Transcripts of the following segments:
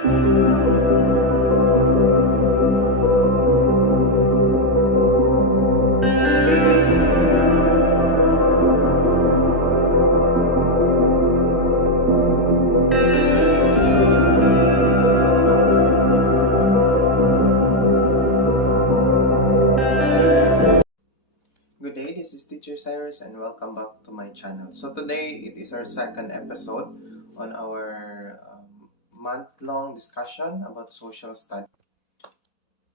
Good day, this is Teacher Zyrus and welcome back to my channel. So today it is our second episode on our month-long discussion about social studies.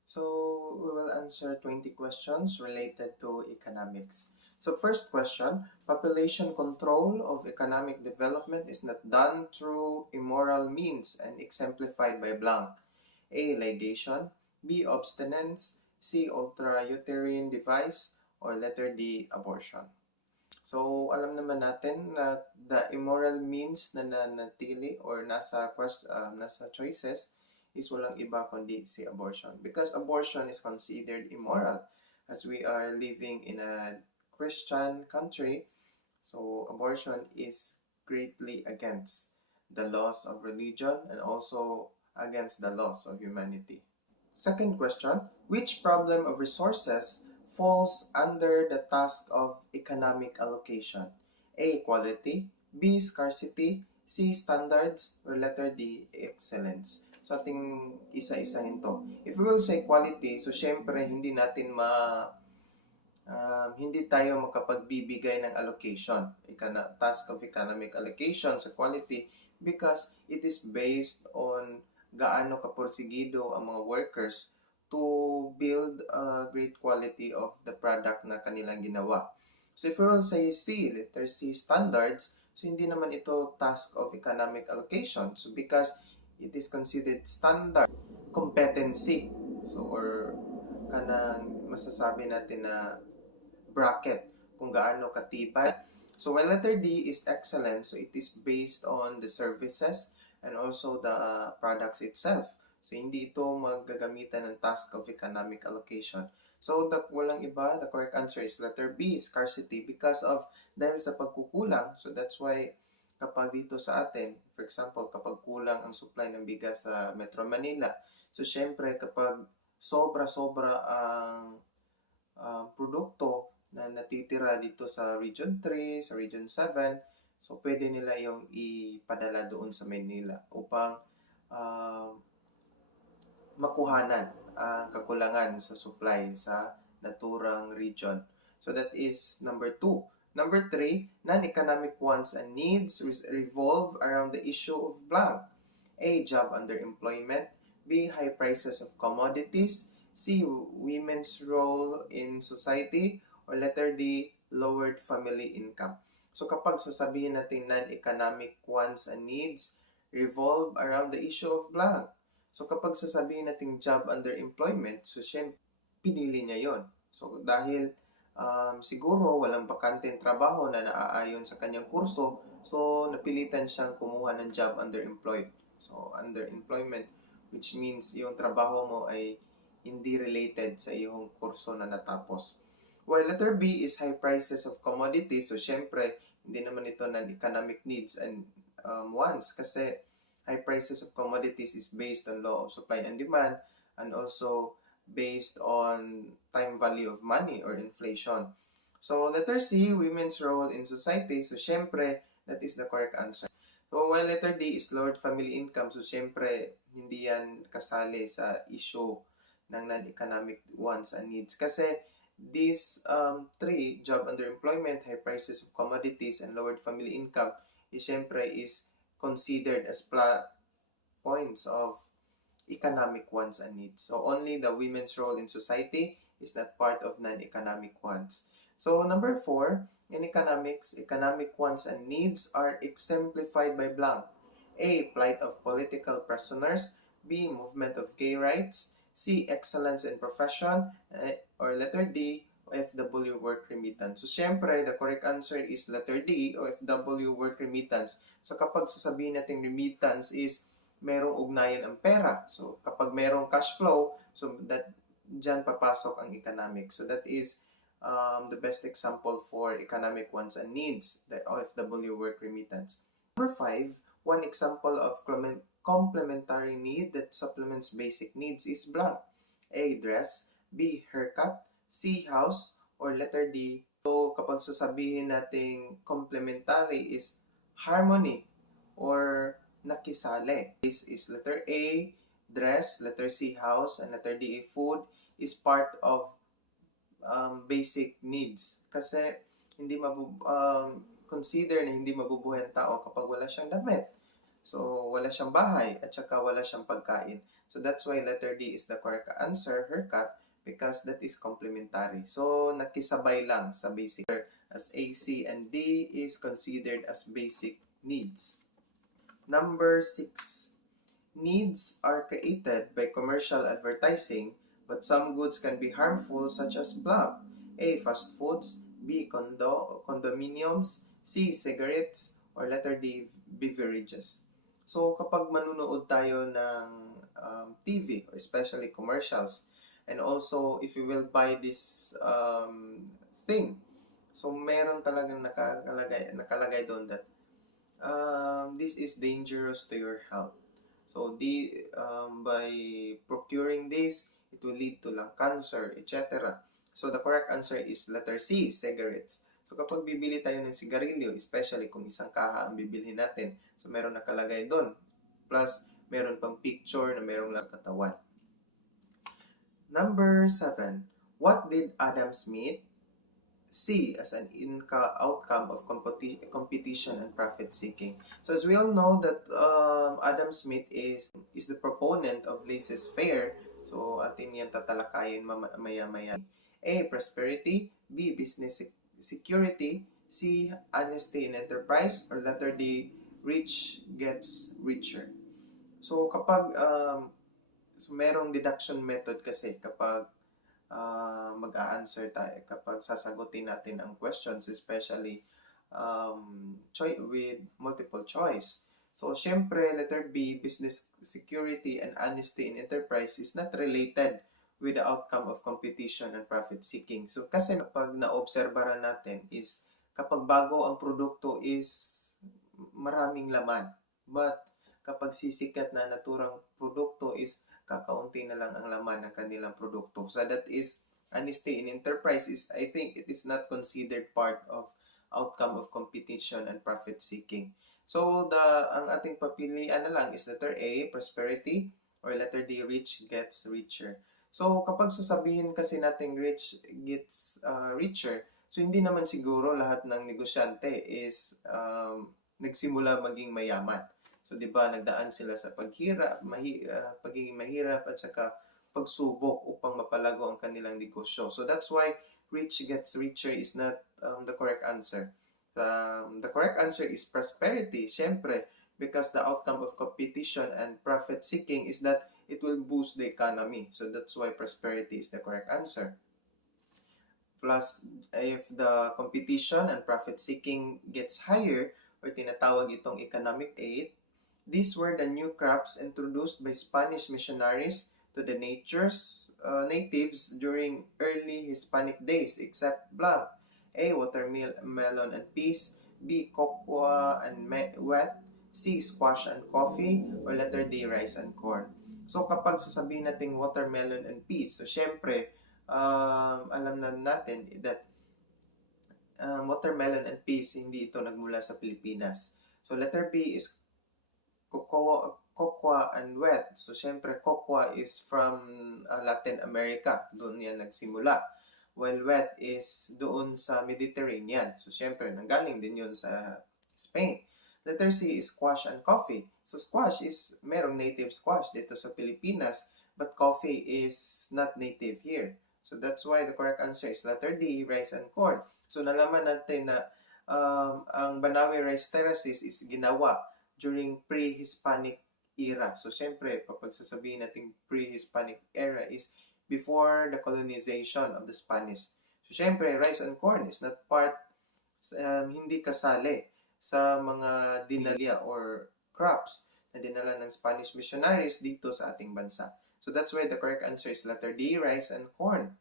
So we will answer 20 questions related to economics. So first question, population control of economic development is not done through immoral means and exemplified by blank. A. Ligation, B. Abstinence, C. Ultrauterine device, or letter D. Abortion. So, alam naman natin na the immoral means na nanatili or nasa choices is walang iba kundi si abortion. Because abortion is considered immoral as we are living in a Christian country. So, abortion is greatly against the laws of religion and also against the laws of humanity. Second question, which problem of resources falls under the task of economic allocation? A. Quality, B. Scarcity, C. Standards, or letter D. Excellence. So ating isa-isahin to. If we will say quality, so syempre hindi tayo makapagbibigay ng allocation, task of economic allocation sa quality because it is based on gaano kaporsigido ang mga workers to build a great quality of the product na kanilang ginawa. So if we will say C, letter C, standards, so hindi naman ito task of economic allocation. So because it is considered standard competency. So or kanang masasabi natin na bracket kung gaano katibay. So while letter D is excellent, so it is based on the services and also the products itself. So hindi ito magagamitan ng task of economic allocation. So walang iba, the correct answer is letter B, scarcity, because of dahil sa pagkukulang. So that's why kapag dito sa atin, for example, kapag kulang ang supply ng bigas sa Metro Manila, so syempre kapag sobra-sobra ang produkto na natitira dito sa Region 3, sa Region 7, so pwede nila yung ipadala doon sa Manila upang makuhanan ang kakulangan sa supply sa naturang region. So that is number 2. Number 3, non-economic wants and needs revolve around the issue of blank. A. Job underemployment, B. High prices of commodities, C. Women's role in society, or letter D. Lowered family income. So kapag sasabihin natin non-economic wants and needs revolve around the issue of blank. So kapag sasabihin natin job underemployment, so syempre pinili niya yon. So dahil siguro walang bakanteng trabaho na naaayon sa kanyang kurso, so napilitan siyang kumuha ng job underemployed. So underemployment, which means yung trabaho mo ay hindi related sa iyong kurso na natapos. While letter B is high prices of commodities, so syempre hindi naman ito ng economic needs and wants kasi high prices of commodities is based on law of supply and demand and also based on time value of money or inflation. So letter C, women's role in society, so syempre that is the correct answer. So while letter D is lowered family income, so syempre hindi yan kasali sa issue ng non-economic wants and needs kasi these three, job underemployment, high prices of commodities, and lowered family income, syempre is considered as points of economic wants and needs. So only the women's role in society is not part of non-economic wants. So number 4, in economics, economic wants and needs are exemplified by blank. A. Plight of political prisoners, B. Movement of gay rights, C. Excellence in profession, or letter D. OFW work remittance. So, syempre, the correct answer is letter D, OFW work remittance. So, kapag sasabihin natin remittance is merong ugnayan ang pera. So, kapag merong cash flow, so that dyan papasok ang economic. So, that is the best example for economic wants and needs, the OFW work remittance. Number 5, one example of complementary need that supplements basic needs is blank. A. Dress. B. Haircut. C. House. Or letter D. So, kapag sasabihin nating complementary is harmony or nakisali. This is letter A, dress, letter C, house, and letter D, food is part of basic needs. Kasi hindi consider na hindi mabubuhay ang tao kapag wala siyang damit. So, wala siyang bahay at saka wala siyang pagkain. So, that's why letter D is the correct answer, haircut, because that is complementary. So, nakisabay lang sa basic. As A, C, and D is considered as basic needs. Number 6. Needs are created by commercial advertising, but some goods can be harmful such as blank. A. Fast foods. B. Condominiums. C. Cigarettes. Or letter D. Beverages. So, kapag manunood tayo ng TV, especially commercials, and also if you will buy this thing, so meron talagang nakalagay doon that this is dangerous to your health. So, by procuring this, it will lead to lung cancer, etc. So, the correct answer is letter C, cigarettes. So, kapag bibili tayo ng sigarilyo, especially kung isang kaha ang bibilhin natin, so meron nakalagay doon. Plus, meron pang picture na merong lang katawan. Number 7. What did Adam Smith see as an outcome of competition and profit-seeking? So as we all know that Adam Smith is the proponent of laissez-faire. So atin yan tatalakayin maya-maya. A. Prosperity. B. Business security. C. Honesty in enterprise. Or letter D. Rich gets richer. So kapag so merong deduction method kasi kapag mag-a-answer tayo, kapag sasagutin natin ang questions, especially with multiple choice. So, syempre, letter B, business security and honesty in enterprise is not related with the outcome of competition and profit seeking. So, kasi kapag na-obserbaran natin is kapag bago ang produkto is maraming laman. But, kapag sisikat na naturang produkto is kakaunti na lang ang laman ng kanilang produkto. So that is honesty in enterprise is, I think, it is not considered part of outcome of competition and profit seeking. So ang ating papilian na lang is letter A, prosperity, or letter D, rich gets richer. So kapag sasabihin kasi natin rich gets richer, so hindi naman siguro lahat ng negosyante is nagsimula maging mayaman. So, di ba, nagdaan sila sa pagiging mahirap at saka pagsubok upang mapalago ang kanilang negosyo. So, that's why rich gets richer is not the correct answer. The correct answer is prosperity, syempre, because the outcome of competition and profit seeking is that it will boost the economy. So, that's why prosperity is the correct answer. Plus, if the competition and profit seeking gets higher, or tinatawag itong economic aid, these were the new crops introduced by Spanish missionaries to the natives during early Hispanic days, except blank. A. Watermelon and peas. B. Cocoa and wheat. C. Squash and coffee. Or letter D. Rice and corn. So, kapag sasabihin natin watermelon and peas, so syempre, alam na natin that watermelon and peas, hindi ito nagmula sa Pilipinas. So, letter B is cocoa and wheat. So, syempre, cocoa is from Latin America. Doon yan nagsimula. While wheat is doon sa Mediterranean. So, syempre, nanggaling din yun sa Spain. Letter C is squash and coffee. So, squash is, merong native squash dito sa Pilipinas, but coffee is not native here. So, that's why the correct answer is letter D, rice and corn. So, nalaman natin na ang Banawe Rice Terraces is ginawa during pre-Hispanic era. So, syempre, kapag sasabihin natin pre-Hispanic era is before the colonization of the Spanish. So, syempre, rice and corn is not part, hindi kasali sa mga dinalya or crops na dinala ng Spanish missionaries dito sa ating bansa. So, that's why the correct answer is letter D, rice and corn.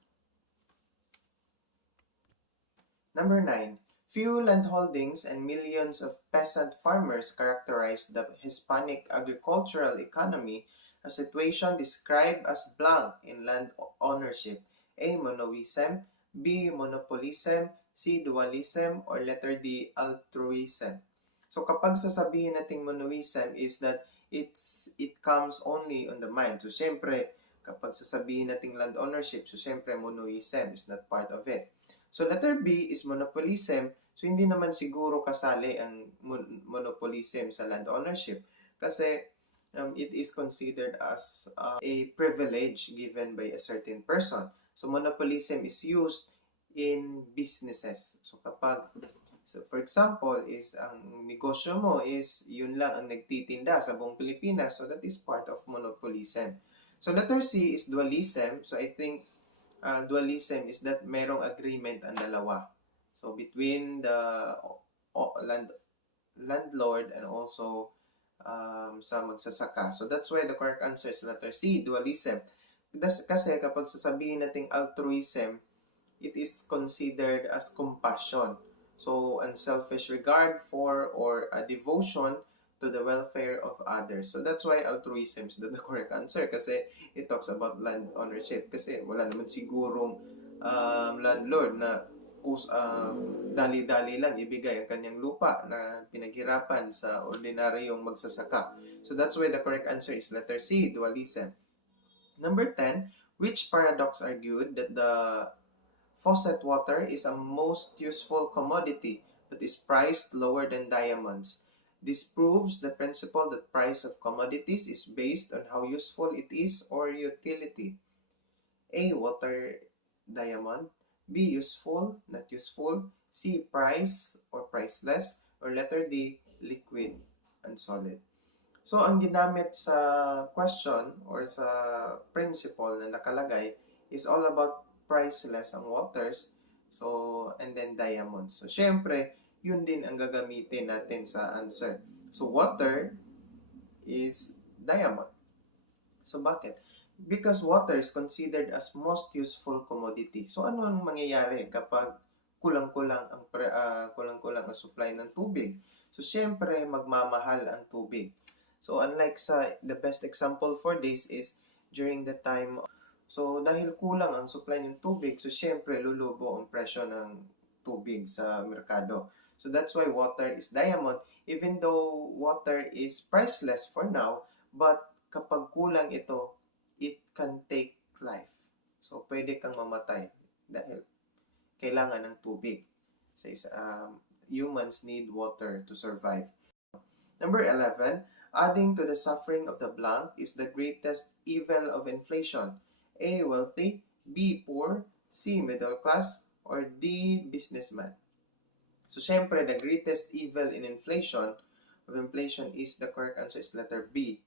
Number 9. Few landholdings and millions of peasant farmers characterize the Hispanic agricultural economy, a situation described as blank in land ownership. A. Monoism, B. Monopolism, C. Dualism, or letter D. Altruism. So kapag sasabihin nating monoism is that it comes only on the mind. So syempre, kapag sasabihin nating land ownership, so syempre monoism is not part of it. So letter B is monopolism. So hindi naman siguro kasali ang monopolism sa land ownership kasi it is considered as a privilege given by a certain person. So monopolism is used in businesses. So kapag for example is ang negosyo mo is yun lang ang nagtitinda sa buong Pilipinas, so that is part of monopolism. So letter C is dualism. So I think dualism is that merong agreement ang dalawa. So between the landlord and also sa magsasaka. So that's why the correct answer is letter C, dualism. Kasi kapag sasabihin nating altruism, it is considered as compassion. So, unselfish regard for or a devotion to the welfare of others. So, that's why altruism is the correct answer kasi it talks about land ownership. Kasi wala naman sigurong landlord na dali-dali lang ibigay ang kanyang lupa na pinaghirapan sa ordinaryong magsasaka. So, that's why the correct answer is letter C, dualism. Number 10, which paradox argued that the faucet water is a most useful commodity but is priced lower than diamonds. This proves the principle that price of commodities is based on how useful it is or utility. A. Water, diamond. B. Useful, not useful. C. Price or priceless. Or letter D. Liquid and solid. So, ang ginamit sa question or sa principle na nakalagay is all about priceless ang waters. So, and then diamonds. So, syempre, yun din ang gagamitin natin sa answer. So, water is diamond. So, bakit? Because water is considered as most useful commodity. So, ano ang mangyayari kapag kulang-kulang ang supply ng tubig? So, syempre, magmamahal ang tubig. So, unlike the best example for this is during the time. So, dahil kulang ang supply ng tubig, so syempre, lulubo ang presyo ng tubig sa merkado. So, that's why water is diamond. Even though water is priceless for now, but kapag kulang ito, it can take life. So, pwede kang mamatay dahil kailangan ng tubig. So, humans need water to survive. Number 11, adding to the suffering of the blank is the greatest evil of inflation. A. Wealthy, B. Poor, C. Middle class, or D. Businessman. So, syempre, the greatest evil in inflation is the correct answer is letter B.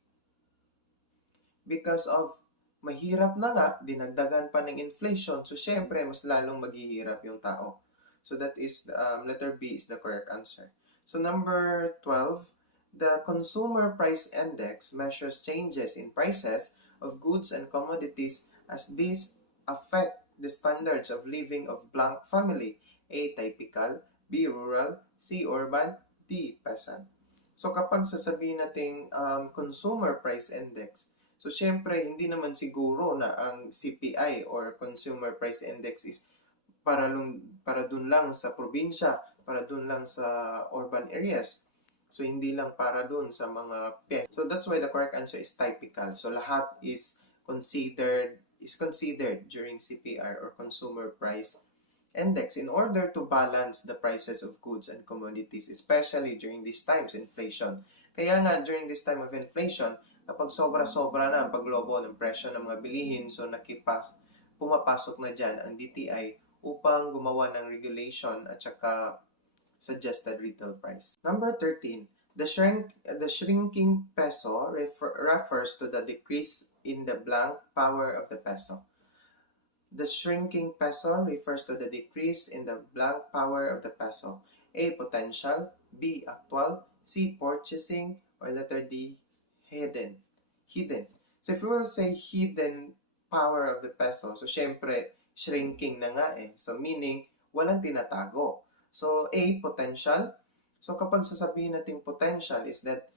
Because of mahirap na nga, dinagdagan pa ng inflation, so syempre, mas lalong maghihirap yung tao. So, that is, letter B is the correct answer. So, number 12, the Consumer Price Index measures changes in prices of goods and commodities as these affect the standards of living of blank family. A. Typical, B. Rural, C. Urban, D. Peasant. So kapag sasabihin nating Consumer Price Index, so syempre hindi naman siguro na ang CPI or Consumer Price Index is para dun lang sa probinsya, para dun lang sa urban areas. So, hindi lang para dun sa mga peso. So, that's why the correct answer is typical. So, lahat is considered during CPI or Consumer Price Index in order to balance the prices of goods and commodities, especially during these times, inflation. Kaya nga, during this time of inflation, kapag sobra-sobra na ang paglobo ng presyo ng mga bilihin, so pumapasok na dyan ang DTI upang gumawa ng regulation at saka suggested retail price. Number 13, the shrinking peso refers to the decrease in the blank power of the peso. The shrinking peso refers to the decrease in the blank power of the peso. A. Potential, B. Actual, C. Purchasing, or letter D. Hidden. So if we will say hidden power of the peso, so syempre shrinking na nga eh. So meaning walang tinatago. So, A, potential. So, kapag sasabihin natin potential is that,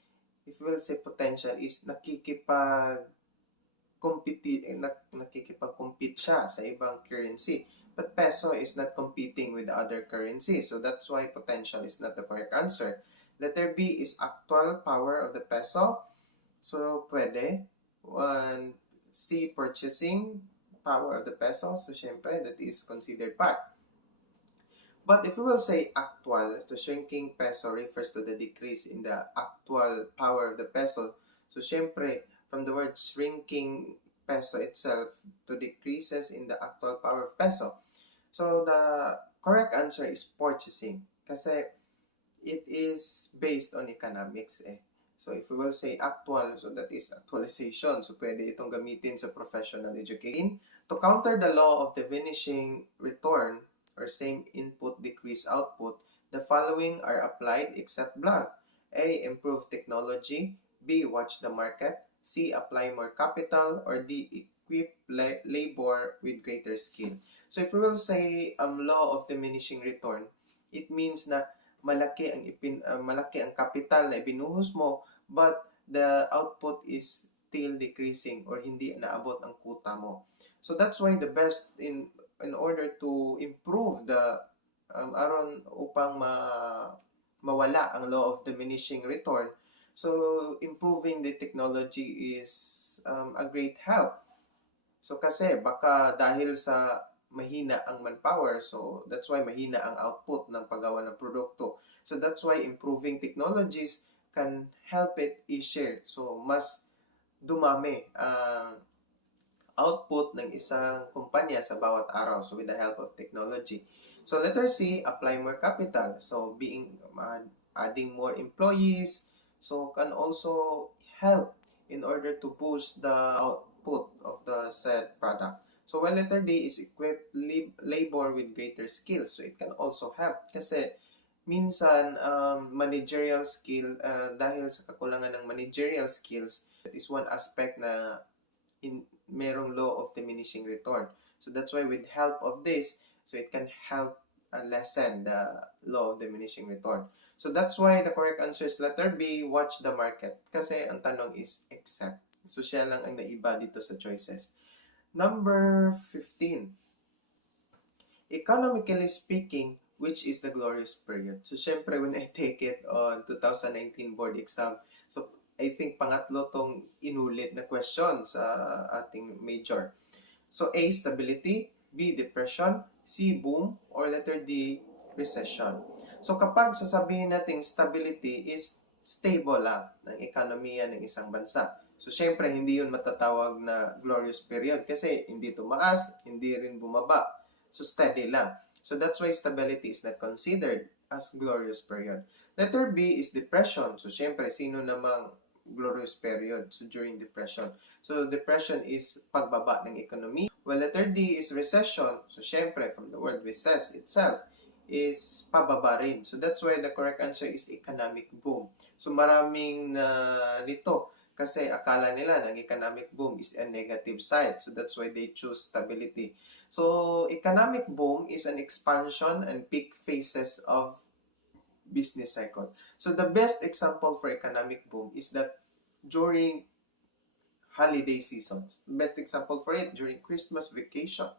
if we will say potential is nakikipag-compete siya sa ibang currency. But peso is not competing with other currencies. So that's why potential is not the correct answer. Letter B is actual power of the peso. So pwede. C, purchasing power of the peso. So syempre, that is considered part. But if we will say actual, the shrinking peso refers to the decrease in the actual power of the peso. So syempre, from the word shrinking peso itself to decreases in the actual power of peso. So the correct answer is purchasing. Kasi it is based on economics eh. So if we will say actual, so that is actualization. So pwede itong gamitin sa professional education. To counter the law of diminishing return or same input decrease output, the following are applied except blank. A, improve technology. B, watch the market. C, apply more capital. Or D, equip labor with greater skill. So if we will say law of diminishing return, it means na malaki ang capital na ibinuhos mo, but the output is still decreasing or hindi naabot ang kuta mo. So that's why the best in order to improve the aron upang mawala ang law of diminishing return, so improving the technology is a great help. So kasi baka dahil sa mahina ang manpower, so that's why mahina ang output ng paggawa ng produkto. So that's why improving technologies can help it i-share. So mas dumami ang output ng isang kumpanya sa bawat araw, so with the help of technology. So letter C, apply more capital. So adding more employees, so can also help in order to boost the output of the said product. So while letter D is equip labor with greater skills. So it can also help kasi minsan managerial skill, dahil sa kakulangan ng managerial skills, that is one aspect na merong law of diminishing return. So that's why with help of this, so it can help lessen the law of diminishing return. So that's why the correct answer is letter B, watch the market. Kasi ang tanong is except. So siya lang ang naiba dito sa choices. Number 15. Economically speaking, which is the glorious period? So syempre when I take it on 2019 board exam, so I think pangatlo tong inulit na question sa ating major. So A, stability. B, depression. C, boom. Or letter D, recession. So kapag sasabihin natin stability is stable lang ng ekonomiya ng isang bansa. So syempre hindi yun matatawag na glorious period kasi hindi tumaas, hindi rin bumaba. So steady lang. So that's why stability is not considered as glorious period. Letter B is depression. So syempre sino namang glorious period, so during depression. So depression is pagbaba ng economy. Well, letter D is recession. So syempre from the word recess itself is pababa rin. So that's why the correct answer is economic boom. So maraming dito kasi akala nila ng economic boom is a negative side. So that's why they choose stability. So economic boom is an expansion and peak phases of business cycle. So the best example for economic boom is that during holiday seasons. Best example for it during Christmas vacation.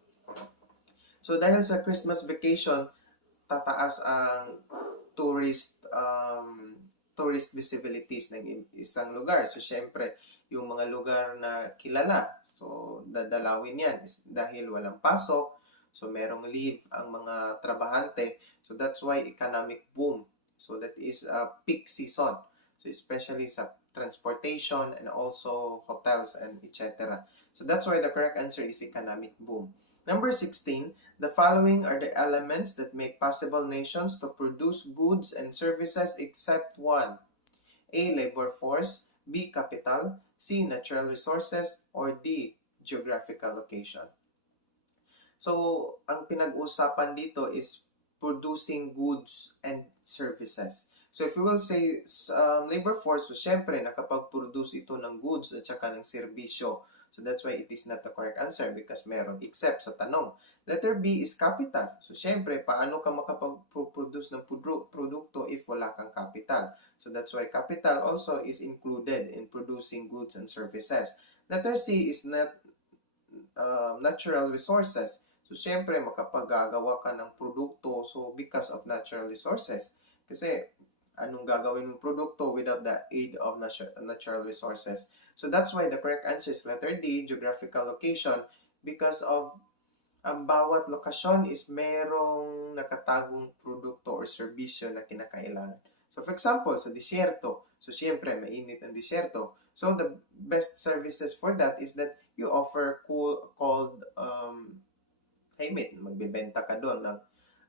So dahil sa Christmas vacation, tataas ang tourist visibilities ng isang lugar. So syempre, yung mga lugar na kilala, so dadalawin yan dahil walang pasok, so merong leave ang mga trabahante. So that's why economic boom. So that is a peak season. So especially sa transportation and also hotels and etc. So that's why the correct answer is economic boom. Number 16, the following are the elements that make possible nations to produce goods and services except one. A, labor force. B, capital. C, natural resources. Or D, geographical location. So, ang pinag-usapan dito is producing goods and services. So, if we will say labor force, so syempre, nakapag-produce ito ng goods at saka ng serbisyo. So that's why it is not the correct answer because meron except sa tanong. Letter B is capital. So syempre, paano ka makapag-produce ng produkto if wala kang capital? So that's why capital also is included in producing goods and services. Letter C is natural resources. So, syempre, makapagagawa ka ng produkto, so because of natural resources. Kasi, anong gagawin mong produkto without the aid of natural resources? So, that's why the correct answer is letter D, geographical location, because of ang bawat lokasyon is merong nakatagong produkto or serbisyo na kinakailangan. So, for example, sa disyerto, so siyempre, mainit ang disyerto. So, the best services for that is that you offer cold climate. Magbebenta ka doon,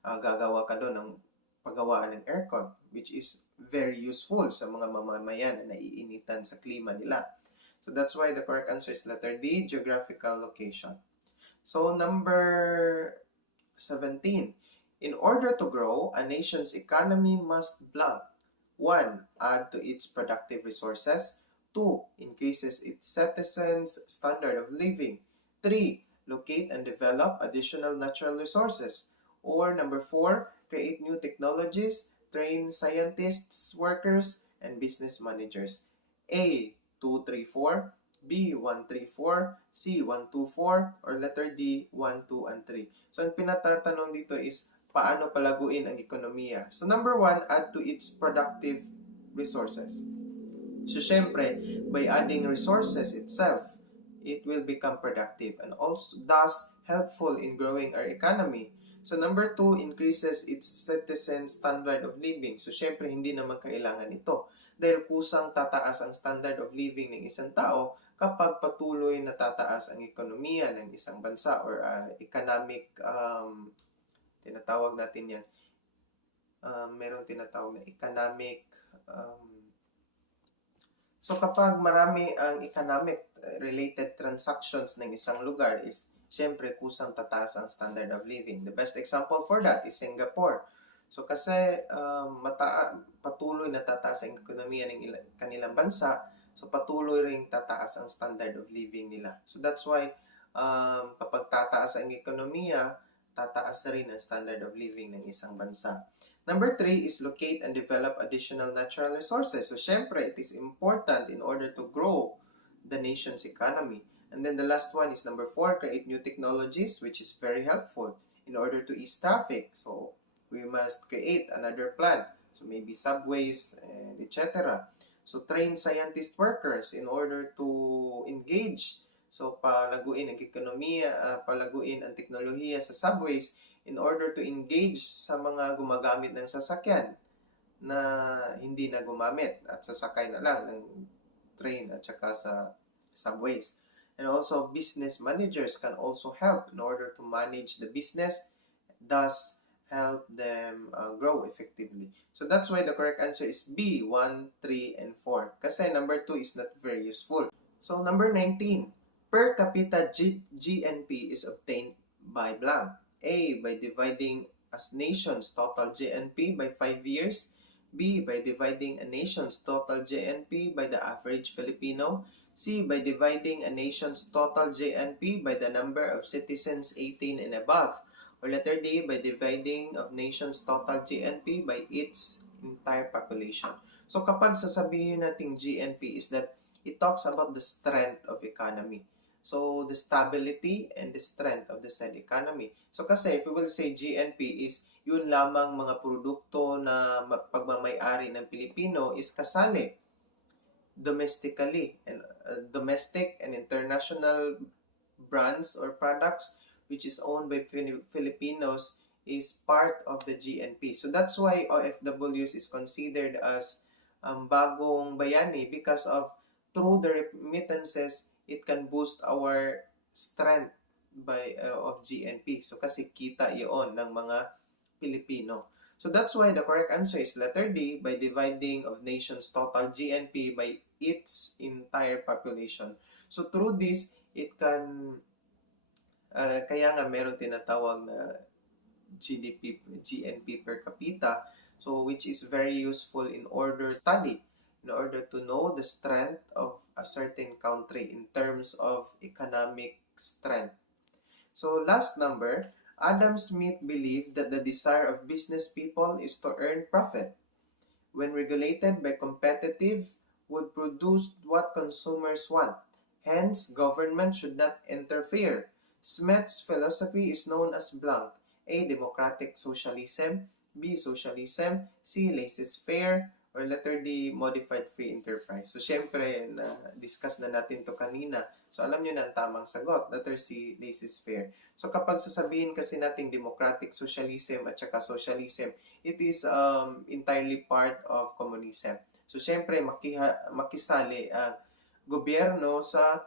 gagawa ka doon ng paggawaan ng aircon, which is very useful sa mga mamamayan na naiinitan sa klima nila. So, that's why the correct answer is letter D, geographical location. So, number 17. In order to grow, a nation's economy must blank. 1. Add to its productive resources. 2. Increases its citizens' standard of living. 3. Locate and develop additional natural resources. Or number 4. Create new technologies, train scientists, workers, and business managers. A. 2, 3, 4. B, 1, 3, 4, C, 1, 2, 4, or letter D, 1, 2, and 3. So, ang pinatatanong dito is, paano palaguin ang ekonomiya? So, number 1, add to its productive resources. So, syempre, by adding resources itself, it will become productive and also thus helpful in growing our economy. So, number 2, increases its citizens' standard of living. So, syempre, hindi naman kailangan ito. Dahil kusang tataas ang standard of living ng isang tao kapag patuloy na tataas ang ekonomiya ng isang bansa or economic, tinatawag natin yan, merong tinatawag na economic, so kapag marami ang economic related transactions ng isang lugar is, syempre, kusang tataas ang standard of living. The best example for that is Singapore. So kasi patuloy na tataas ang ekonomiya ng kanilang bansa, so patuloy ring tataas ang standard of living nila. So that's why kapag tataas ang ekonomiya, tataas rin ang standard of living ng isang bansa. Number 3 is locate and develop additional natural resources. So syempre, it is important in order to grow the nation's economy. And then the last one is number 4, create new technologies, which is very helpful in order to ease traffic. So we must create another plan. So maybe subways and etc. So train scientist workers in order to engage. So palaguin ang ekonomiya, palaguin ang teknolohiya sa subways in order to engage sa mga gumagamit ng sasakyan na hindi na gumamit at sasakay na lang ng train at saka sa subways. And also, business managers can also help in order to manage the business, thus help them grow effectively. So that's why the correct answer is B, 1, 3, and 4. Kasi number 2 is not very useful. So number 19, per capita GNP is obtained by blank. A, by dividing a nation's total GNP by 5 years. B, by dividing a nation's total GNP by the average Filipino. C, by dividing a nation's total GNP by the number of citizens 18 and above. Or letter D, by dividing of nation's total GNP by its entire population. So kapag sasabihin nating GNP is that it talks about the strength of economy. So, the stability and the strength of the said economy. So, kasi if we will say GNP is yun lamang mga produkto na pagmamay-ari ng Pilipino is kasali domestically and domestic and international brands or products which is owned by Filipinos is part of the GNP. So, that's why OFWs is considered as bagong bayani because of through the remittances it can boost our strength of GNP. So, kasi kita iyon ng mga Pilipino. So, that's why the correct answer is letter D, by dividing of nation's total GNP by its entire population. So, through this, it can, kaya nga meron tinatawag na GNP per capita, so which is very useful in order to study, in order to know the strength of a certain country in terms of economic strength. So last number, Adam Smith believed that the desire of business people is to earn profit. When regulated by competitive, would produce what consumers want. Hence, government should not interfere. Smith's philosophy is known as blank. A. Democratic socialism. B. Socialism. C. Laissez-faire. Or letter D. Modified free enterprise. So, syempre, na-discuss na natin to kanina. So, alam nyo na ang tamang sagot. Letter C. Laissez-faire. So, kapag sasabihin kasi natin democratic socialism at saka socialism, it is entirely part of communism. So, syempre, makisali ang gobyerno sa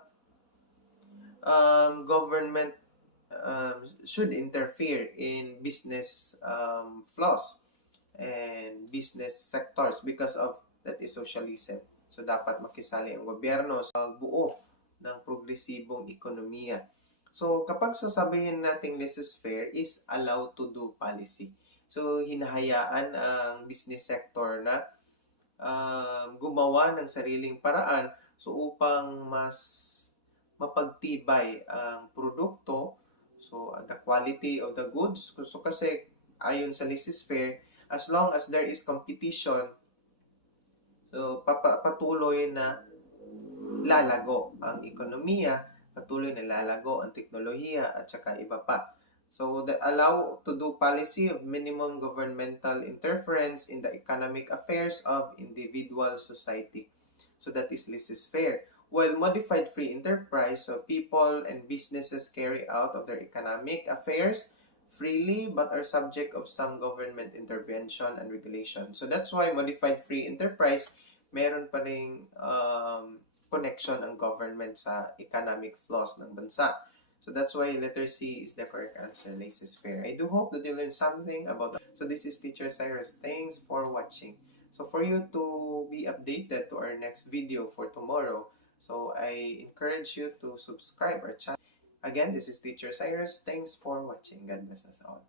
government should interfere in business flows and business sectors because of that is socialism. So, dapat makisali ang gobyerno sa buo ng progresibong ekonomiya. So, kapag sasabihin natin laissez-faire is allowed to do policy. So, hinahayaan ang business sector na gumawa ng sariling paraan so upang mas mapagtibay ang produkto, so the quality of the goods. So, kasi ayon sa laissez-faire, as long as there is competition, so patuloy na lalago ang ekonomiya, patuloy na lalago ang teknolohiya at saka iba pa. So, that allow to do policy of minimum governmental interference in the economic affairs of individual society. So, that is laissez-faire. While modified free enterprise, so people and businesses carry out of their economic affairs freely but are subject of some government intervention and regulation. So, that's why modified free enterprise, meron pa ring connection ang government sa economic flows ng bansa. So that's why letter C is the correct answer, laissez-faire. I do hope that you learned something about that. So this is Teacher Zyrus. Thanks for watching. So for you to be updated to our next video for tomorrow, so I encourage you to subscribe our channel. Again, this is Teacher Zyrus. Thanks for watching. God bless us all.